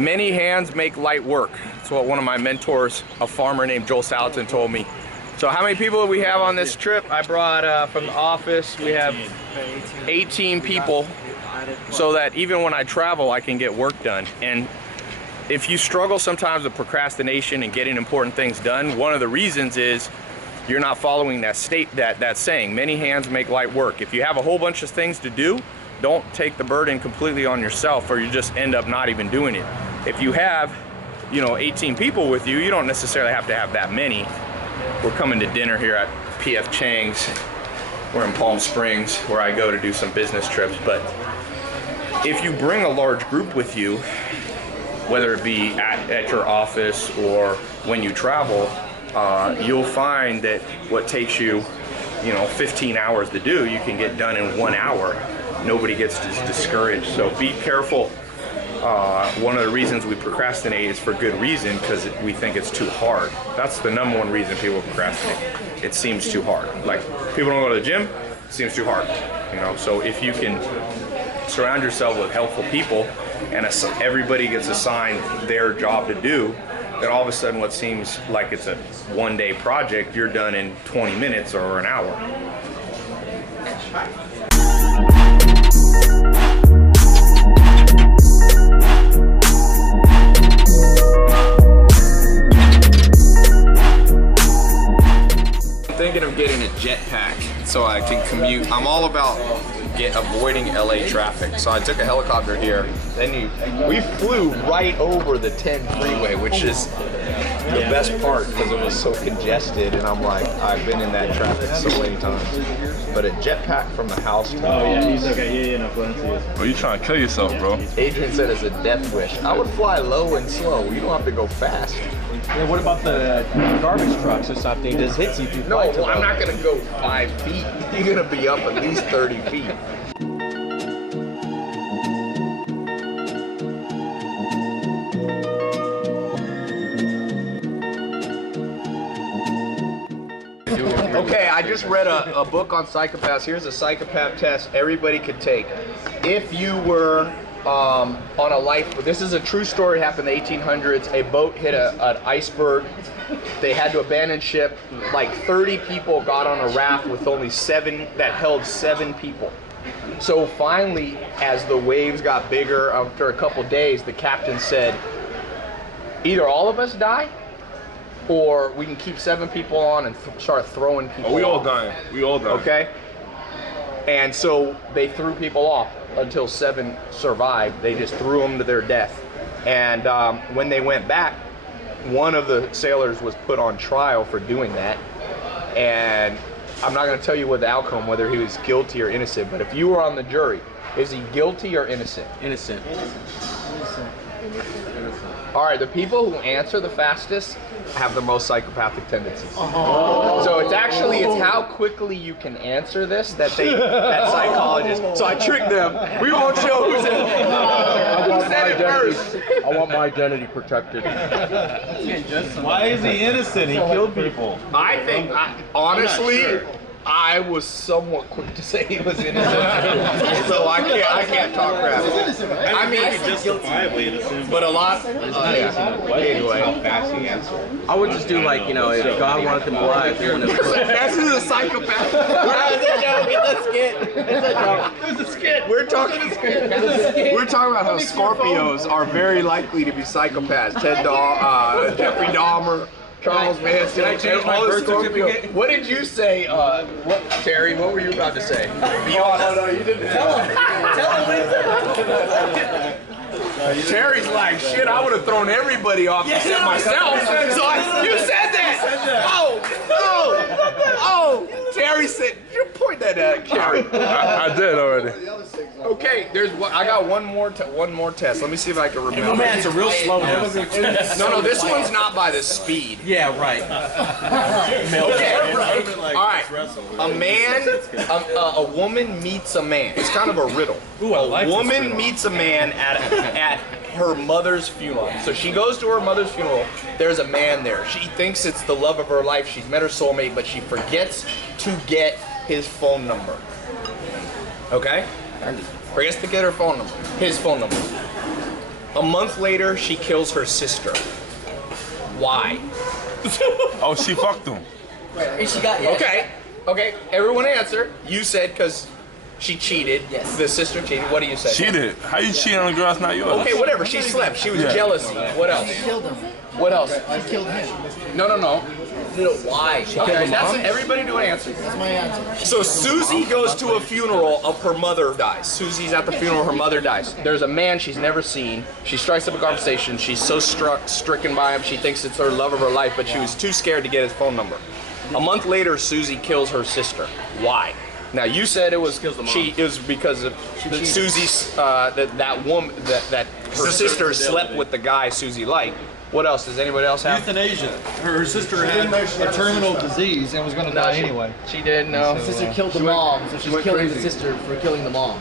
Many hands make light work. That's what one of my mentors, a farmer named Joel Salatin, told me. So how many people do we have on this trip? I brought from the office, we have 18 people, so that even when I travel, I can get work done. And if you struggle sometimes with procrastination and getting important things done, one of the reasons is you're not following that saying, many hands make light work. If you have a whole bunch of things to do, don't take the burden completely on yourself, or you just end up not even doing it. If you have, 18 people with you, you don't necessarily have to have that many. We're coming to dinner here at PF Chang's. We're in Palm Springs, where I go to do some business trips. But if you bring a large group with you, whether it be at your office or when you travel, you'll find that what takes you, 15 hours to do, you can get done in 1 hour. Nobody gets discouraged. So be careful. One of the reasons we procrastinate is for good reason, because we think it's too hard. That's the number one reason people procrastinate. It seems too hard. Like, people don't go to the gym, it seems too hard. So if you can surround yourself with helpful people and everybody gets assigned their job to do, then all of a sudden what seems like it's a one-day project, you're done in 20 minutes or an hour. Thinking of getting a jetpack so I can commute. I'm all about avoiding LA traffic. So I took a helicopter here. Then we flew right over the 10 freeway, which is the best part because it was so congested. And I'm like, I've been in that traffic so many times. But a jetpack from the house. He's like, no, Bro, you trying to kill yourself, bro? Adrian said it's a death wish. I would fly low and slow. You don't have to go fast. Yeah, what about the garbage trucks or something? Does hits you if you fly too low? I'm not gonna go 5 feet. You're gonna be up at least 30 feet. Okay, I just read a book on psychopaths. Here's a psychopath test everybody could take. If you were on a life, this is a true story, happened in the 1800s. A boat hit an iceberg. They had to abandon ship. Like 30 people got on a raft with only 7 that held 7 people. So finally, as the waves got bigger, after a couple days, the captain said, either all of us die, or we can keep 7 people on and start throwing people off. We all dying. We all dying. Okay? And so they threw people off until 7 survived. They just threw them to their death. And when they went back, one of the sailors was put on trial for doing that. And I'm not going to tell you what the outcome, whether he was guilty or innocent, but if you were on the jury, is he guilty or innocent? Innocent. All right, the people who answer the fastest have the most psychopathic tendencies. So it's how quickly you can answer this that psychologists. So I tricked them. We won't show who said it first. I want my identity protected. Why is he innocent? He killed people. I think, honestly, I was somewhat quick to say he was innocent, so I can't talk crap. I mean, justifiably innocent. but a lot. Anyway, how fast he answered. I would just do like, if God wanted them alive, he wouldn't have. That's who the psychopath. It's a skit. We're talking about how Scorpios are very likely to be psychopaths. Jeffrey Dahmer. Charles Manson, all the Scorpio. What did you say, Terry? What were you about to say? Be honest. No, you didn't. Tell him what he said. Terry's like, shit, I would have thrown everybody off except myself. You said that. Oh, Terry said, you point that at Terry. I did already. Okay, I got one more test. Let me see if I can remember. Oh man, it's a real slow one. No, this one's not by the speed. Yeah, right. Okay. All right. A woman meets a man. It's kind of a riddle. Ooh, I like a woman meets a man at her mother's funeral. So she goes to her mother's funeral. There's a man there. She thinks it's the love of her life. She's met her soulmate, but she forgets to get his phone number. Okay? Forgets to get her phone number. His phone number. A month later, she kills her sister. Why? Oh, she fucked him. And she got Okay, everyone answer. You said because she cheated. Yes. The sister cheated. What do you say? Cheated. How you cheat on a girl that's not yours? Okay, whatever. She slept. She was Yeah. jealousy. What else? killed him. What else? I killed him. No. Why? Okay, that's everybody do an answer. That's my answer. So Susie goes to a funeral of her mother dies. Susie's at the funeral, her mother dies. There's a man she's never seen. She strikes up a conversation. She's so stricken by him, she thinks it's her love of her life, but she was too scared to get his phone number. A month later, Susie kills her sister. Why? Now you said it was it was because of Susie's that woman that her sister slept with the guy Susie liked. What else? Does anybody else have? Euthanasia. Her sister had a terminal disease and was going to die anyway. She didn't know. The sister killed the mom, so she's killing the sister for killing the mom.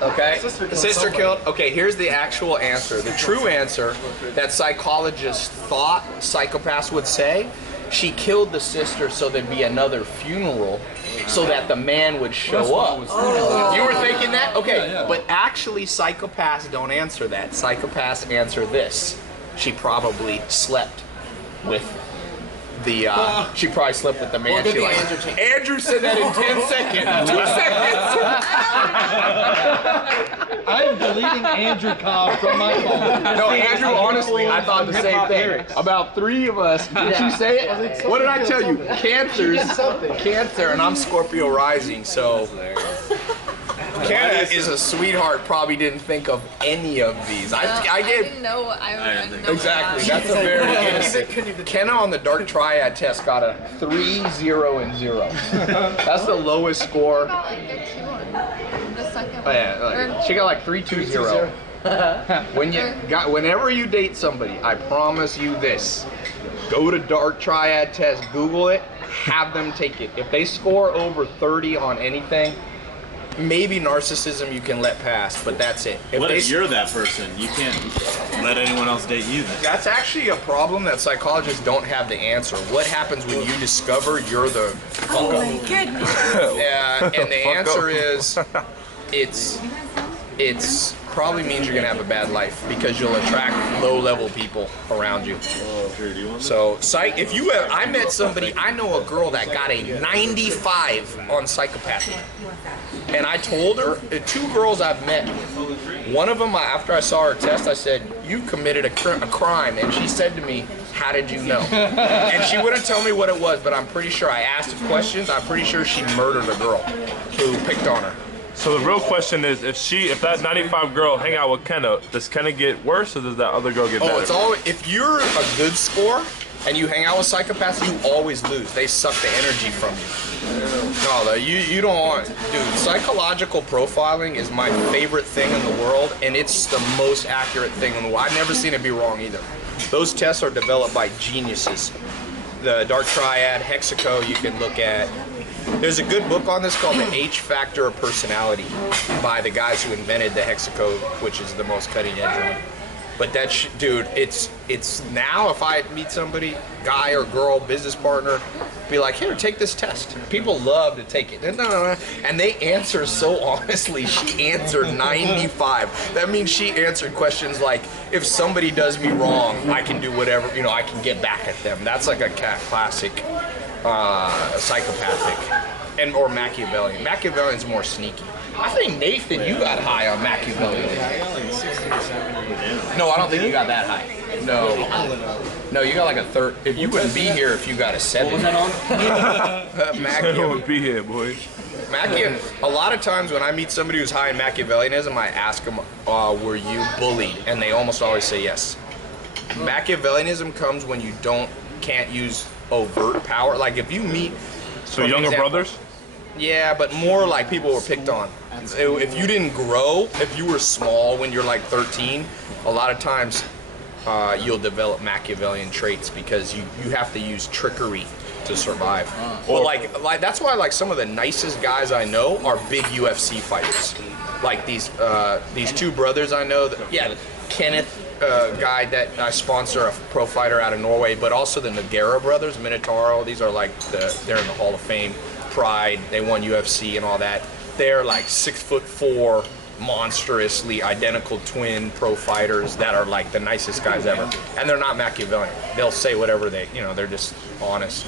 Okay. The sister killed. Okay, here's the actual answer. The true answer that psychologists thought psychopaths would say. She killed the sister so there'd be another funeral so that the man would show up. Oh. You were thinking that? Okay, but actually psychopaths don't answer that. Psychopaths answer this. She probably slept with the, she probably slept with the man she liked. Andrew said that in 10 seconds. 2 seconds. I'm deleting Andrew Cobb from my phone. No, Andrew, honestly, I thought the same thing. About 3 of us. Did you say it? What did I tell you? Cancer, and I'm Scorpio rising, so. Canada is a sweetheart, probably didn't think of any of these. I didn't know. I didn't know. Exactly, that's a very innocent. Kenna on the dark triad test got a 3, 0, and 0. That's the lowest score. Got like a 2 on the second Oh, yeah, she got like 3, 2, 0. Whenever you date somebody, I promise you this: go to dark triad test, Google it, have them take it. If they score over 30 on anything, maybe narcissism you can let pass, but that's it. What if you're that person? You can't let anyone else date you then. That's actually a problem that psychologists don't have the answer. What happens when you discover you're the fuck up? Oh my goodness. And the answer is, it's probably means you're gonna have a bad life because you'll attract low-level people around you. So, I met somebody, I know a girl that got a 95 on psychopathy. And I told her, 2 girls I've met, one of them, after I saw her test, I said, you committed a crime. And she said to me, how did you know? And she wouldn't tell me what it was, but I'm pretty sure I asked questions. I'm pretty sure she murdered a girl who picked on her. So the real question is, if that 95 girl hang out with Kenna, does Kenna get worse or does that other girl get better? Oh, it's always, if you're a good score and you hang out with psychopaths, you always lose. They suck the energy from you. No, you don't want, dude, psychological profiling is my favorite thing in the world, and it's the most accurate thing in the world. I've never seen it be wrong either. Those tests are developed by geniuses. The Dark Triad, Hexaco, you can look at. There's a good book on this called The H Factor of Personality by the guys who invented the Hexaco, which is the most cutting edge one. But dude, it's now if I meet somebody, guy or girl, business partner, be like, here, take this test. People love to take it. And they answer so honestly. She answered 95. That means she answered questions like, if somebody does me wrong, I can do whatever, I can get back at them. That's like a classic psychopathic or Machiavellian. Machiavellian's more sneaky. I think, Nathan, you got high on Machiavellian. No, I don't think you got that high. No, you got like a third. If you wouldn't be here if you got a 7. What was that on? Machiavellian would be here, boy. A lot of times when I meet somebody who's high in Machiavellianism, I ask them, were you bullied? And they almost always say yes. Machiavellianism comes when you can't use overt power. Like if you meet... So younger brothers? Yeah, but more like people were picked on. If you didn't grow, if you were small when you're like 13, a lot of times you'll develop Machiavellian traits because you have to use trickery to survive. Well, like that's why like some of the nicest guys I know are big UFC fighters. Like these 2 brothers I know. Kenneth, guy that I sponsor, a pro fighter out of Norway, but also the Nogueira brothers, Minotauro. These are like they're in the Hall of Fame. Pride, they won UFC and all that. They're like 6'4", monstrously identical twin pro fighters that are like the nicest guys ever, and they're not Machiavellian. They'll say whatever they, they're just honest.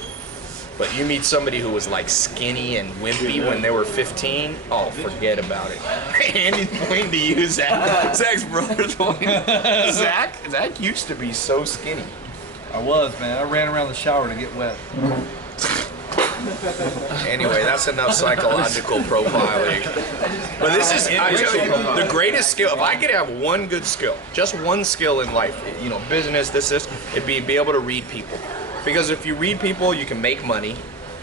But you meet somebody who was like skinny and wimpy when they were 15, oh, forget about it. Andy's pointing to you, Zach. Zach's brother's pointing. Zach used to be so skinny. I was, man. I ran around the shower to get wet. Anyway, that's enough psychological profiling. But this is, I tell you, the greatest skill. If I could have one good skill, just one skill in life, business, this, it'd be able to read people. Because if you read people, you can make money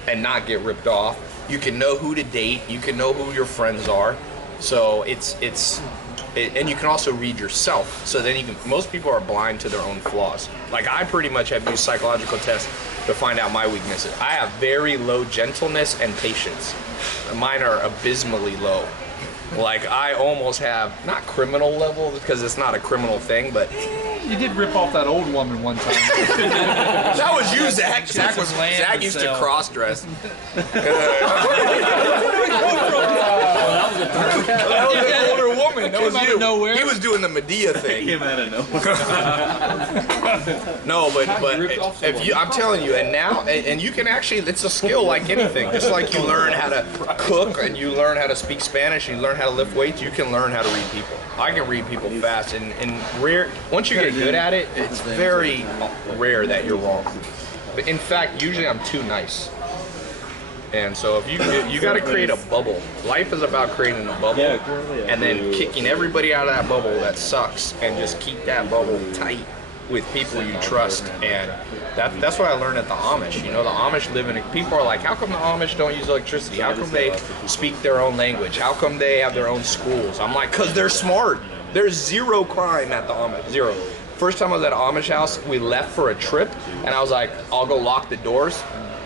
and not get ripped off. You can know who to date. You can know who your friends are. So and you can also read yourself. So then most people are blind to their own flaws. Like I pretty much have used psychological tests to find out my weaknesses. I have very low gentleness and patience. Mine are abysmally low. Like I almost have, not criminal level because it's not a criminal thing, but You did rip off that old woman one time. that was you, Zach. Zach used to cross dress. That was an older woman. That was you. Nowhere. He was doing the Medea thing. Came out of nowhere. No, but if you, I'm telling you, and now, and you can actually, it's a skill like anything. Just like you learn how to cook and you learn how to speak Spanish and you learn how to lift weights, you can learn how to read people. I can read people fast, and rare. Once you get good at it, it's very rare that you're wrong. But in fact, usually I'm too nice. And so if you got to create a bubble. Life is about creating a bubble and then kicking everybody out of that bubble that sucks and just keep that bubble tight with people you trust. And that's what I learned at the Amish. You know, the Amish live in, people are like, how come the Amish don't use electricity? How come they speak their own language? How come they have their own schools? I'm like, because they're smart. There's zero crime at the Amish, zero. First time I was at an Amish house, we left for a trip and I was like, I'll go lock the doors.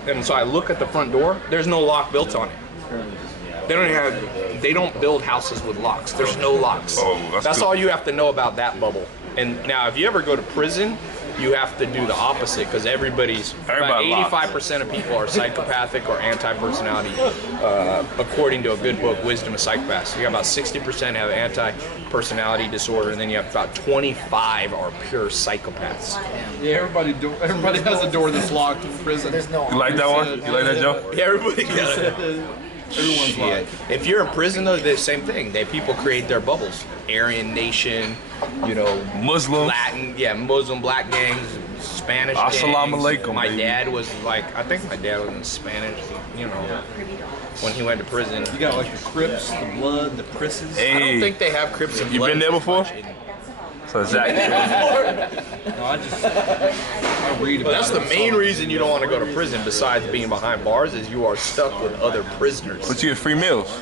And so I look at the front door, there's no lock built on it. They don't build houses with locks. There's no locks. Oh, that's all you have to know about that bubble. And now if you ever go to prison, you have to do the opposite because about 85% of people are psychopathic or anti-personality, according to a good book, Wisdom of Psychopaths. You got about 60% have anti-personality disorder, and then you have about 25 are pure psychopaths. Yeah, everybody has a door that's locked in prison. You like that one? You like that, Joe? Yeah, everybody got it. Everyone's locked. If you're in prison, though, the same thing. People create their bubbles. Aryan Nation, Muslim, Latin, Muslim, black gangs, Spanish Assalamu gangs. alaikum, My baby. dad was like, I think my dad was in Spanish, when he went to prison. You got like the Crips, the Blood, the Prisses. I don't think they have Crips and You Bloods been there before? So Zach. No, I read about That's it. the main reason you don't want to go to prison, besides being behind bars, is you are stuck with other prisoners. But you get free meals.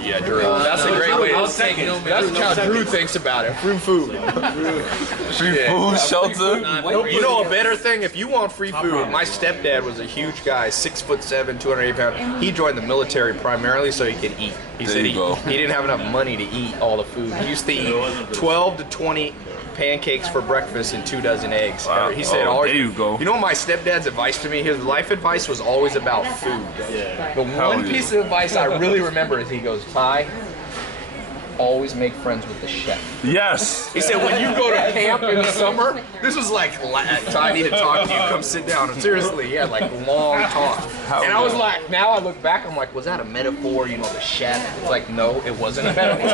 Yeah, Drew. That's a great way to take it. That's how Drew thinks about it. Free food. Free food, shelter. You know a better thing? If you want free food, my stepdad was a huge guy, 6'7", 280 pounds. He joined the military primarily so he could eat. He said he didn't have enough money to eat all the food. He used to eat 12 to 20 pancakes for breakfast and 2 dozen eggs. Wow. He said, there you go. You know my stepdad's advice to me? His life advice was always about food. The one piece of advice I really remember is he goes, Ty, always make friends with the chef. Yes. He said, when you go to camp in the summer, this was like, Ty, I need to talk to you, come sit down. And seriously, he had like long talk. And I was like, now I look back, I'm like, was that a metaphor, the chef? It's like, no, it wasn't a metaphor.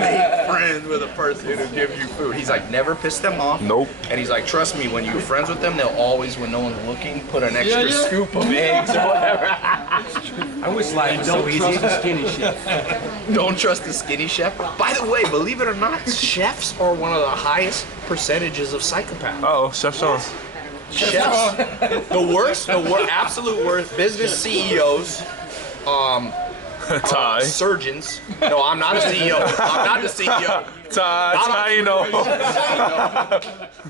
Make friends with a person who gives you food. He's like, never piss them off. Nope. And he's like, trust me, when you're friends with them, they'll always, when no one's looking, put an extra scoop of eggs or whatever. I wish life was so easy. Skinny chef. Don't trust the skinny chef. By the way, believe it or not, chefs are one of the highest percentages of psychopaths. Uh-oh, Chef Sean. Chefs, the absolute worst. Business CEOs, Ty. surgeons. No, I'm not a CEO. I'm not the CEO. Ty, you know.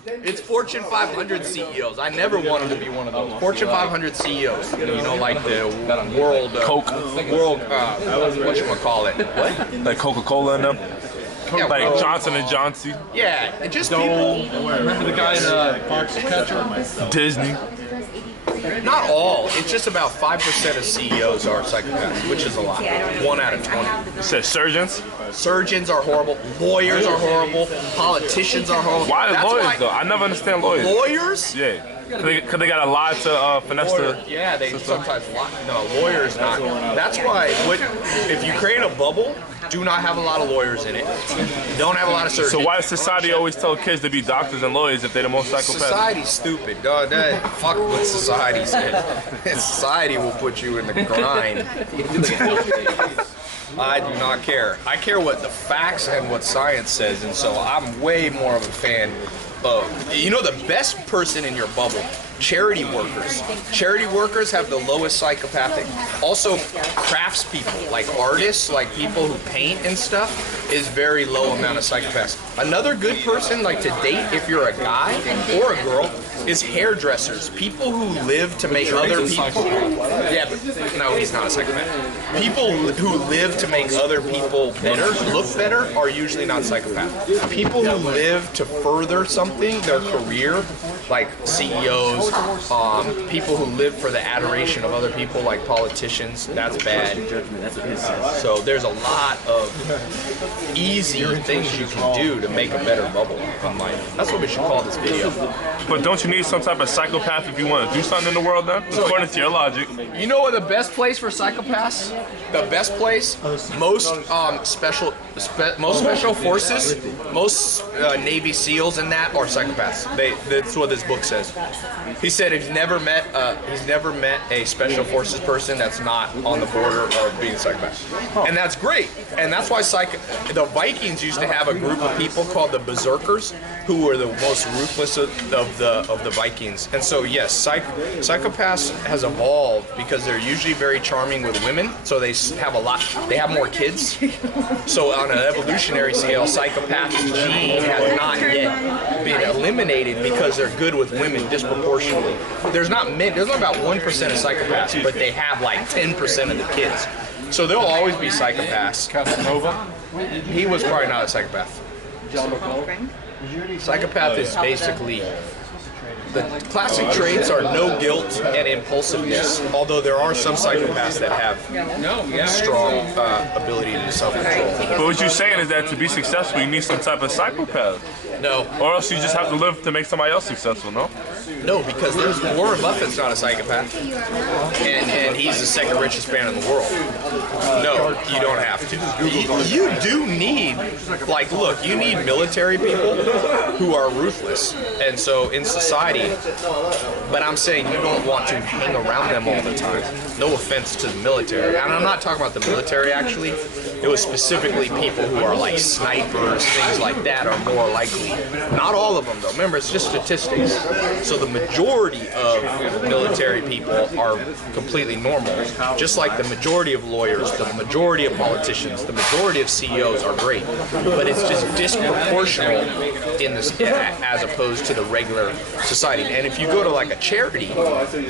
It's Fortune 500 CEOs. I never wanted to be one of those. Fortune 500 CEOs. Like the world, Coke. whatchamacallit. What? Like Coca-Cola and them. Yeah, Like Johnson & Johnson. Yeah, and just people. Remember the guy in Foxcatcher? Disney. Not all. It's just about 5% of CEOs are psychopaths, which is a lot. 1 out of 20. You said surgeons? Surgeons are horrible. Lawyers are horrible. Politicians are horrible. Why That's lawyers though? I never understand lawyers. Lawyers? Yeah. Cause they got a lie to finesse the. Yeah, they sometimes lie. No, lawyers not. That's why if you create a bubble, do not have a lot of lawyers in it. Don't have a lot of surgeons. So why does society always tell kids to be doctors and lawyers if they're the most psychopaths? Society's stupid, dog. Fuck what society says. Society will put you in the grind. I do not care. I care what the facts and what science says, and so I'm way more of a fan of, you know, the best person in your bubble, charity workers. Charity workers have the lowest psychopathic. Also, craftspeople, like artists, like people who paint and stuff, is very low amount of psychopaths. Another good person, like to date if you're a guy or a girl, is hairdressers. People who live to make other people. Yeah, but no, he's not a psychopath. People who live to make other people better, look better, are usually not psychopaths. People who live to further something, their career, like CEOs, people who live for the adoration of other people, like politicians, that's bad. So there's a lot of easy things you can do to make a better bubble in life. That's what we should call this video. But don't you need some type of psychopath if you want to do something in the world then? According to your logic. You know what the best place for psychopaths? The best place? Most special forces, most Navy SEALs and that are psychopaths. That's what this book says. He said he's never met a special forces person that's not on the border of being a psychopath, and that's great. And that's why the Vikings used to have a group of people called the Berserkers, who were the most ruthless of the Vikings. And so yes, psychopaths has evolved because they're usually very charming with women, so they have more kids. So on an evolutionary scale, psychopath gene has not yet been eliminated because they're good with women disproportionately. There's not about 1% of psychopaths, but they have like 10% of the kids. So they'll always be psychopaths. Casanova? He was probably not a psychopath. Psychopath is basically, the classic traits are no guilt and impulsiveness, although there are some psychopaths that have strong ability to self-control. But what you're saying is that to be successful, you need some type of psychopath. No. Or else you just have to live to make somebody else successful, no? No, because there's Warren Buffett's not a psychopath, and he's the second richest man in the world. No, you don't have to. You do need, like, look, you need military people who are ruthless, and so in society, but I'm saying you don't want to hang around them all the time. No offense to the military, and I'm not talking about the military actually. It was specifically people who are like snipers, things like that are more likely. Not all of them though, remember it's just statistics. So the majority of military people are completely normal, just like the majority of lawyers, the majority of politicians, the majority of CEOs are great, but it's just disproportional in this as opposed to the regular society. And if you go to like a charity,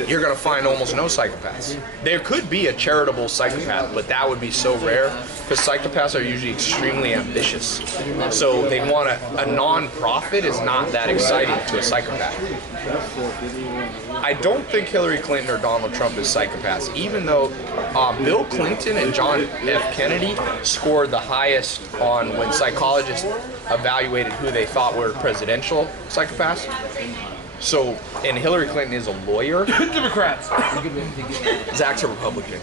you're going to find almost no psychopaths. There could be a charitable psychopath, but that would be so rare because psychopaths are usually extremely ambitious. So they want a non-profit is not that exciting to a psychopath. I don't think Hillary Clinton or Donald Trump is psychopaths, even though Bill Clinton and John F. Kennedy scored the highest on when psychologists evaluated who they thought were presidential psychopaths. So, and Hillary Clinton is a lawyer. Democrats. Zach's a Republican.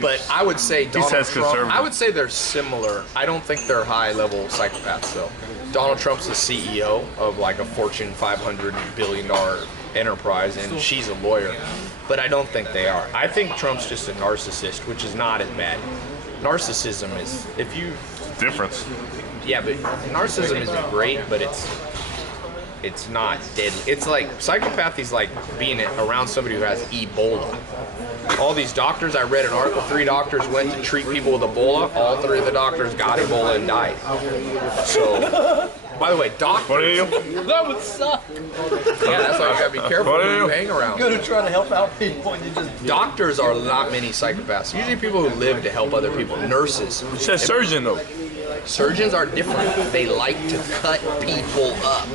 But I would say Donald Trump, I would say they're similar. I don't think they're high-level psychopaths, though. Donald Trump's the CEO of like a Fortune 500 billion enterprise, and she's a lawyer. But I don't think they are. I think Trump's just a narcissist, which is not as bad. Narcissism is, if you... Difference. Yeah, but narcissism isn't great, but it's not deadly. It's like, psychopathy is like being around somebody who has Ebola. All these doctors, I read an article, 3 doctors went to treat people with Ebola. All 3 of the doctors got Ebola and died. So, by the way, doctors... What are you? That would suck. Yeah, that's why you gotta be careful who you hang around. You're gonna try to help out people and you just... Doctors are not many psychopaths. Usually people who live to help other people. Nurses. You said surgeon though. Surgeons are different. They like to cut people up.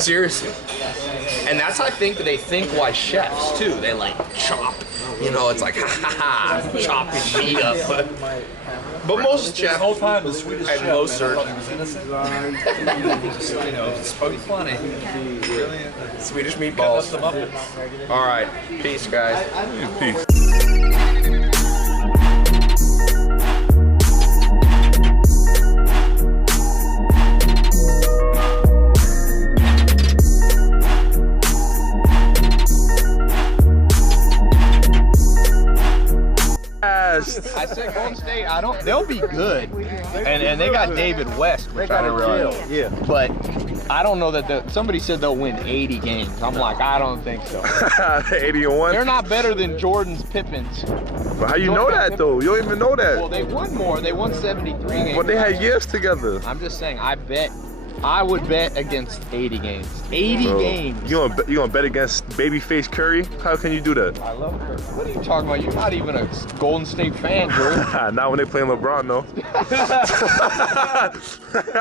Seriously. And that's, I think, that they think why chefs, too. They like chop. You know, it's like, ha ha ha, chopping meat up. But most chefs, whole time the Swedish and chef, most man, I thought surgeons. he was innocent. Just, you know, spoke funny. Brilliant. Swedish meatballs. All right. Peace, guys. Peace. I said Golden State. They'll be good, and they got David West, which I didn't realize. Yeah. But I don't know that somebody said they'll win 80 games. I'm like, I don't think so. 80-1. They're not better than Jordan's Pippins. But how you know that though? You don't even know that. Well, they won more. They won 73 games. But they had years together. I'm just saying. I would bet against 80 games. 80 games. You gonna bet against babyface Curry? How can you do that? I love Curry. What are you talking about? You're not even a Golden State fan, Drew. Not when they playing LeBron, though.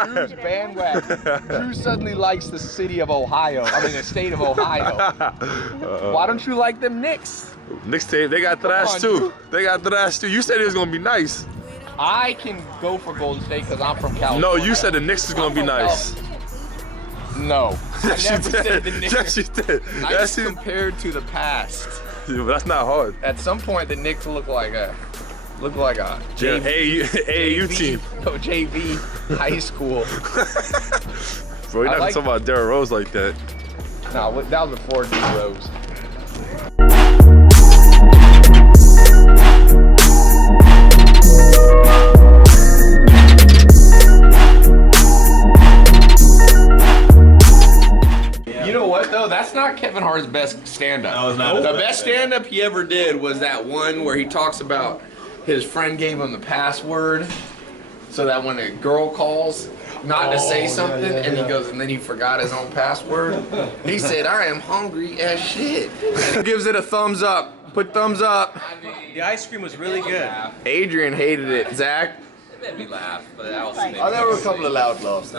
Drew's bandwagon. Drew suddenly likes the city of Ohio. I mean, the state of Ohio. Why don't you like them Knicks? Knicks, they got thrashed too. They got thrashed too. You said it was gonna be nice. I can go for Golden State because I'm from California. No, you said the Knicks is gonna be nice. No, Yes, I you never did. said the Knicks. Yes, you did. Nice Yes, you. compared to the past. Yeah, but that's not hard. At some point, the Knicks look like a AAU team. No, JV high school. Bro, you're not gonna talk about Derrick Rose like that. No, that was before D Rose. You know what though? That's not Kevin Hart's best stand-up. No, it's not. The best stand-up he ever did was that one where he talks about his friend gave him the password so that when a girl calls, not to say something, and he goes, and then he forgot his own password. He said, "I am hungry as shit." And he gives it a thumbs up. Put thumbs up. The ice cream was really good. Adrian hated it. Zach? It made me laugh, but I also made There were a couple of loud laughs.